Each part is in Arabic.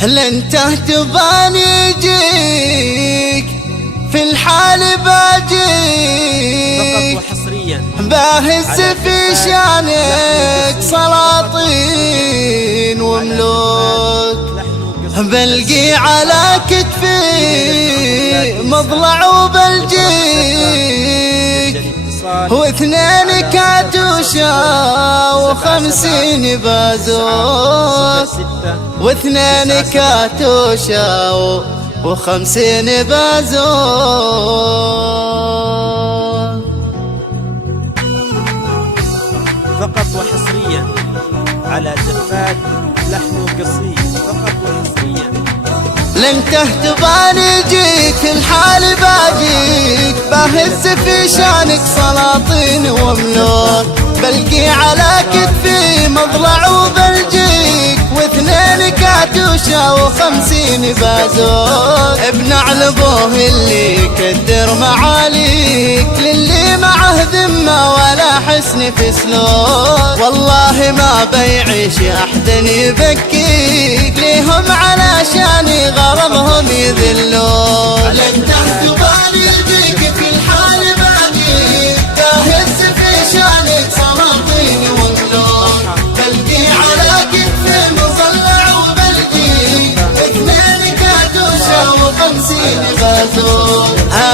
لن تهتبان يجيك في الحال باجيك فقط وحصريا باهز في شانك سلاطين وملوك بلقي على كتفي مضلع وبلجيك واثنين كاتوشا وخمسين بازوك واثنين كاتوشا وخمسين بازوك. فقط وحصريا على زفات لحن قصير. فقط وحصريا لن تهتبان يجيك الحال باجيك باهز في شانك سلاطين وملوك بلقي على كتفي مضلع وبلجيك واثنين كاتوشا وخمسين بازوك ابن علبوه اللي يكدر معاليك للي معه ذمة ولا حسن في سلوك والله ما بيعيش أحد يبكيك ليهم علشان غرضهم يذلوك. لن تهتبان يجيك في الحال باجيك باهز في شانك سلاطين وملوك بلقي على كتفي مضلع وبلجيك اثنين كاتوشا وخمسين بازوك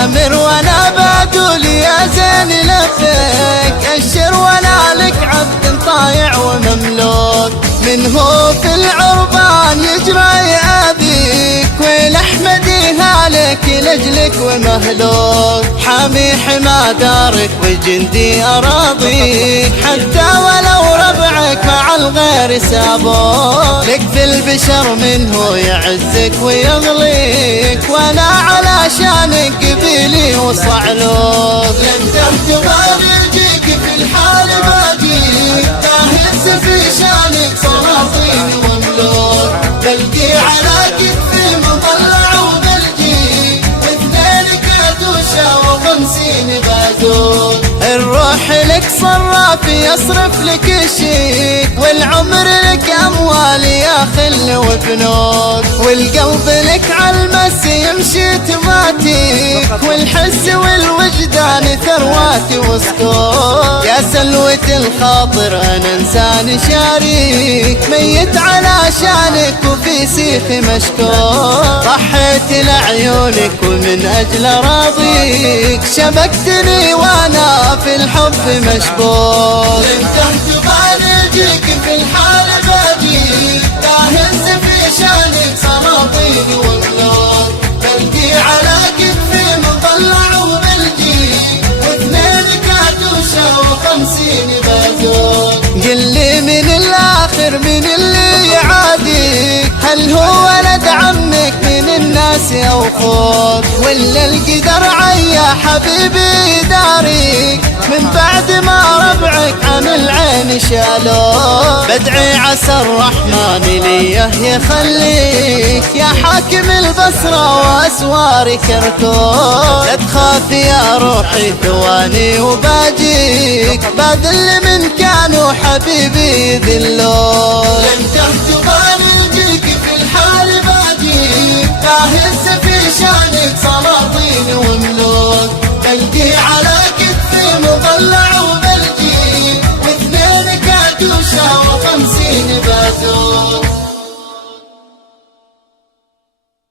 آمر وانا بقول يا زين لبيك أشر وانا لك عبد طايع ومملوك من هو في العربان يجرى يأذيك ويل أحمدي هالك لجلك ومهلوك حامي حما دارك بجندي أراضيك حتى ولو ربعك مع الغير سابوك لك في البشر منه يعزك ويغليك وانا علشانك قبيلي وصعلوك. لن تهتبان يجيك في الحال باجيك تاهز في شانك سلاطين وملوك بلقي على كتفي مضلع وبلجيك واثنين كاتوشا وخمسين بازوك الروح لك صراف يصرف لك الشيك والعمر لك أموال يا خل وبنوك والقلب لك عالمس يمشي تماتيك والحس والوجدان ثرواتي وسكوك يا سلوة الخاطر أنا إنسان شريك ميت علشانك وفي سيخي مشكوك ضحيت لعيونك ومن أجل راضيك شبكتني وأنا في الحب مشبوك. لن تهتبان يجيك في الحال باجيك تاهز في شانك سلاطين وملوك بلقي على كتفي مضلع وبلجيك واثنين كاتوشا وخمسين بازوك قل لي من الآخر من اللي يعاديك هل هو ولد عمك من الناس أو خوك ولا القدر عيا حبيبي داريك من بعد ما ربعك عن العين شالوك بدعي عسى الرحمن ليه يخليك يا حاكم البصرة وأسوار كركوك لا تخاف يا روحي ثواني وباجيك باذل من كانوا حبيبي يذلوك. لن تهتبان يجيك في الحال باجيك باهز في شانك سلاطين وملوك بلقي